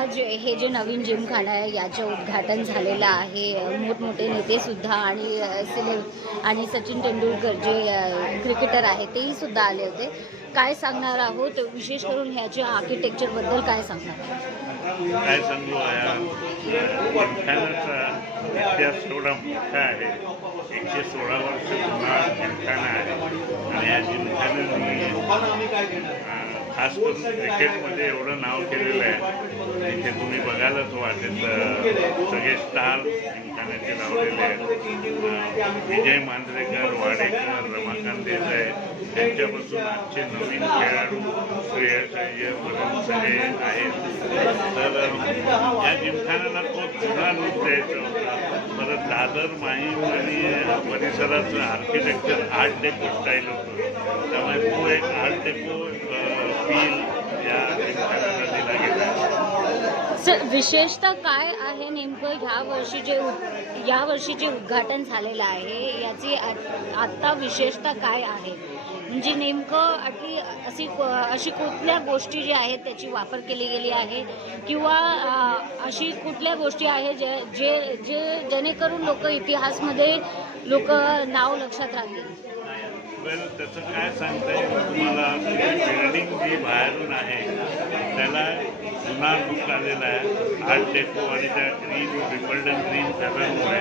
आज हे जे नवीन जिमखाना आहे याचं उद्घाटन झालेलं आहे. मोठमोठे नेतेसुद्धा आणि अ, आणि सचिन तेंडुलकर जे क्रिकेटर आहे तेही सुद्धा आले होते. काय सांगणार आहोत? विशेष करून ह्याच्या आर्किटेक्चरबद्दल काय सांगणार? काय सांगू इतिहास एवढा मोठा आहे. एकशे सोळा वर्ष जुना जिमखाना आहे. आणि या जिमखान्याने खास करून क्रिकेटमध्ये एवढं नाव केलेलं आहे. इथे तुम्ही बघायलाच वाटेल तर सगळे स्टार जिमखान्याचे लावलेले आहेत. विजय मांजरेकर वाडेकर रमाकांत देसाई त्यांच्यापासून आजचे नवीन खेळाडू श्रेयस अय्यरपर्यंत सगळे आहेत. तर या जिमखान्याला तो जुना रूप द्यायचा होता. परत दादर माहीम आणि परिसराचं आर्किटेक्चर आर्ट डेको स्टाईल होतं. त्यामुळे तो एक आर्ट डेको फील या दिला गेला सर विशेषतः काय आहे नेमकं ह्या वर्षी जे उद- या वर्षी जे उद्घाटन झालेलं आहे याची आत्ता विशेषता काय आहे? म्हणजे नेमकं आपली अशी अशी कुठल्या गोष्टी ज्या आहेत त्याची वापर केली गेली आहे? किंवा अशी कुठल्या गोष्टी आहे जे जे जे जेणेकरून लोक इतिहासमध्ये लोक नाव लक्षात राहतील? वेल त्याचं काय सांगता येईल तुम्हाला? बिल्डिंग जी बाहेरून आहे त्याला जुना लुक आलेला आहे. आर्ट डेको आणि त्या ग्रीन रिपल्डन ग्रीन कलरमुळे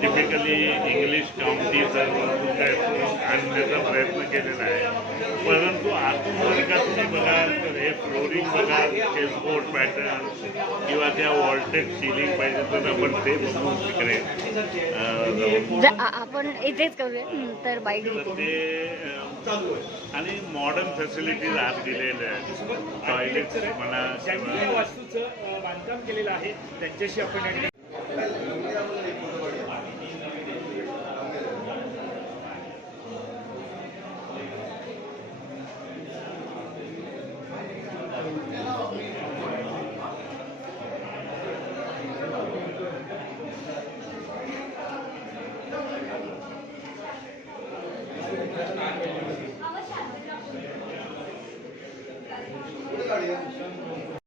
टिपिकली इंग्लिश काउंटी लुक आहे आणण्याचा प्रयत्न केलेला आहे. परंतु आतून जर का तुम्ही बघाल तर हे फ्लोरिंग बघाल चेसबोर्ड पॅटर्न किंवा त्या वॉल्टेड सिलिंग पाहिजे तर आपण ते बघू तिकडे. आपण इथेच करूया. तर घेते. ते आणि मॉडर्न फॅसिलिटीज आत दिलेल्या आहेत. टॉयलेट्स म्हणा वास्तूचं बांधकाम केलेलं आहे त्यांच्याशी आपण Và nguyễn.